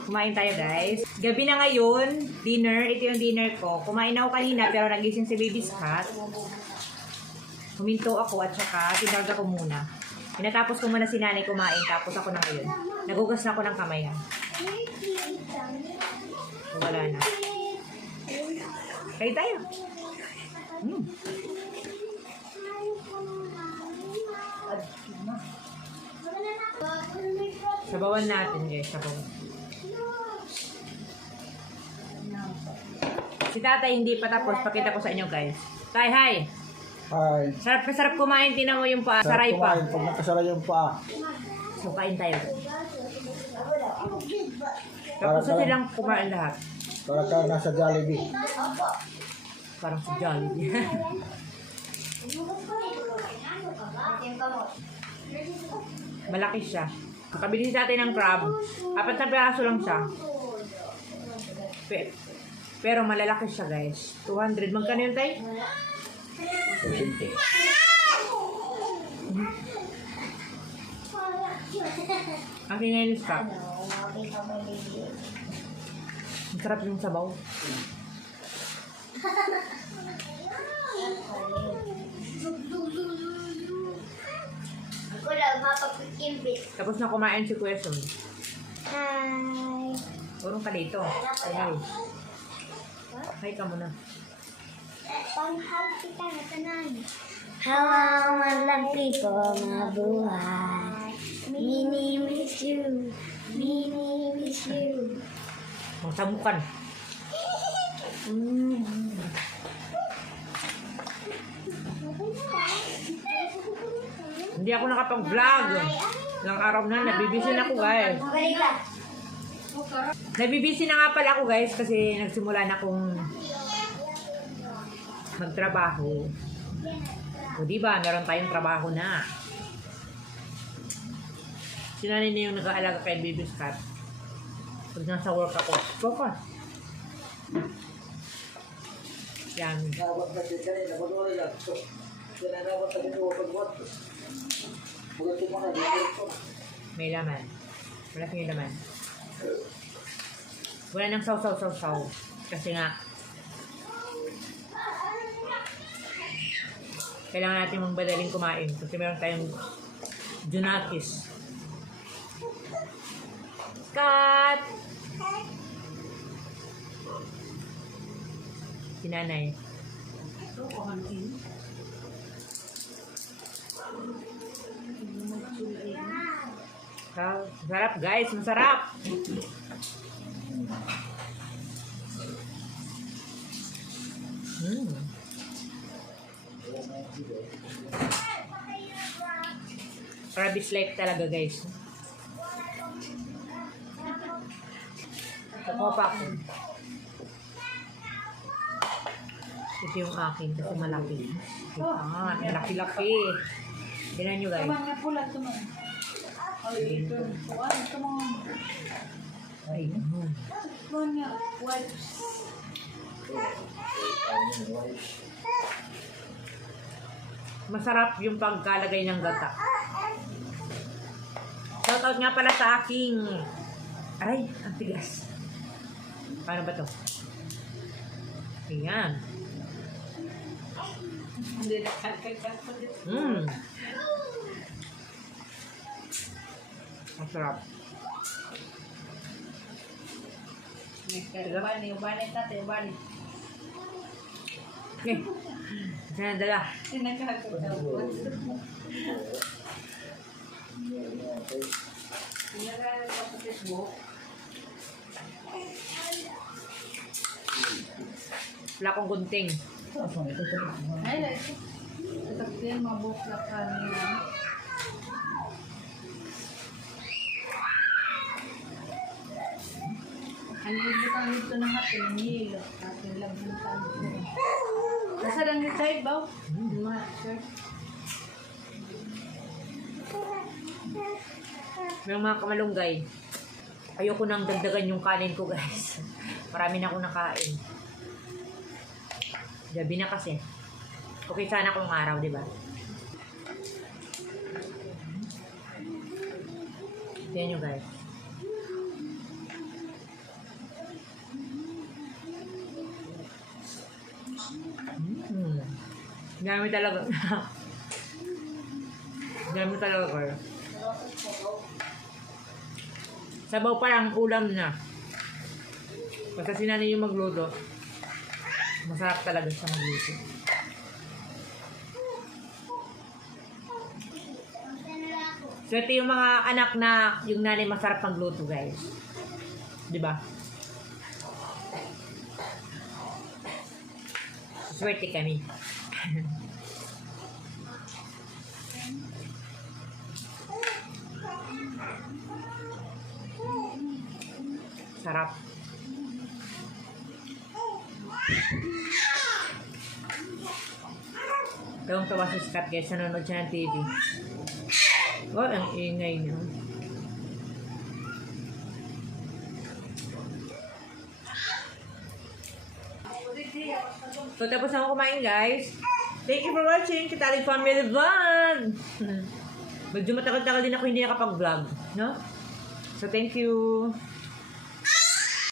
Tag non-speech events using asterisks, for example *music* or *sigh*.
Kumain tayo guys. Gabi na ngayon, dinner. Ito yung dinner ko. Kumain ako kanina pero nagising si Baby Scott. Huminto ako at saka tinarga ko muna. Pinatapos ko muna si nanay kumain tapos ako na ngayon. Nagugas na ako ng kamay ha. Wala na. Kain tayo. Hmm. Sabawan natin guys. Sabawan. Si tatay hindi pa tapos. Pakita ko sa inyo guys. Tay, hi! Ay, Sarap na sarap kumain. Tinan mo yung pa. Saray pa. kumain pag nakasara yung paa. So, kain tayo. Tapos na silang kumain lahat. Para ka nasa Jollibee. Parang si Jollibee. *laughs* Malaki siya. Kabili tatay ng crab. Apat na piraso lang siya. Pe- pero malalaki siya guys. 200. Magkano yun tay? Akin ngayon yung stock. Ang sarap yung sabaw. *laughs* Tapos na kumain si Kuya Sun. Hi. Turong ka dito. Ay, hi. Hi ka muna. Panghap kita na tanan. Hello, my love people, mga buhay. Mini miss you. Mini miss you. Magsabukan. Mm. Hindi ako nakapag-vlog. Ilang araw na, nabibisi na ako guys. Balik lang. Nabibisi na nga pala ako guys kasi nagsimula na akong magtrabaho. O di ba, meron tayong trabaho na. Sinanay na yung nag-aalaga kay Baby Scott. Pag nasa work ako, ka. Yan. Yan May laman. Malaking laman. Wala nang saw-saw-saw-saw. Kasi nga, kailangan natin magbadaling kumain kasi meron tayong Junakis. Cut! Sinanay. Sa- Sarap guys, masarap. Mm. Rabbit's life talaga guys. Kukuha pa ako. Ito yung akin kasi malaki. Ah, laki-laki. Tignan nyo guys. Mga pula ito man. Ay, ito. Kuwan, ito mga. Ay. Kuwan nga. White. Masarap yung pagkalagay ng gata. Shoutout nga pala sa aking... Aray, ang tigas. Paano ba to? Ayan. Mmm. Masarap. Ubani, ubani tate, ubani. Okay. Sana dala. Pa sa Facebook. Wala akong gunting. Ay. Ito din, mabukla ka niya. Ang libutan dito na hapon, ang hilo. Ating labutan dito. Nasa lang yung side ba? Yung mga. Ayoko nang dagdagan yung kanin ko guys. *laughs* Marami na akong nakain. Gabi na kasi. Okay sana kung araw, di ba? Tingnan nyo guys. Dami talaga. Dami talaga kayo. Sabaw pa lang ulam na. Basta si nanay yung magluto. Masarap talaga siya magluto. Swerte yung mga anak na yung nanay masarap magluto, guys. Di ba? Swerte kami. Sarap. Tawang tawa si Scott guys, nanonood siya ng TV. Oh, ang ingay niya. So, tapos na ako kumain, guys. Thank you for watching Kitalig Family Vlog! *laughs* Medyo matagal-tagal din ako hindi nakapag-vlog, no? So, thank you.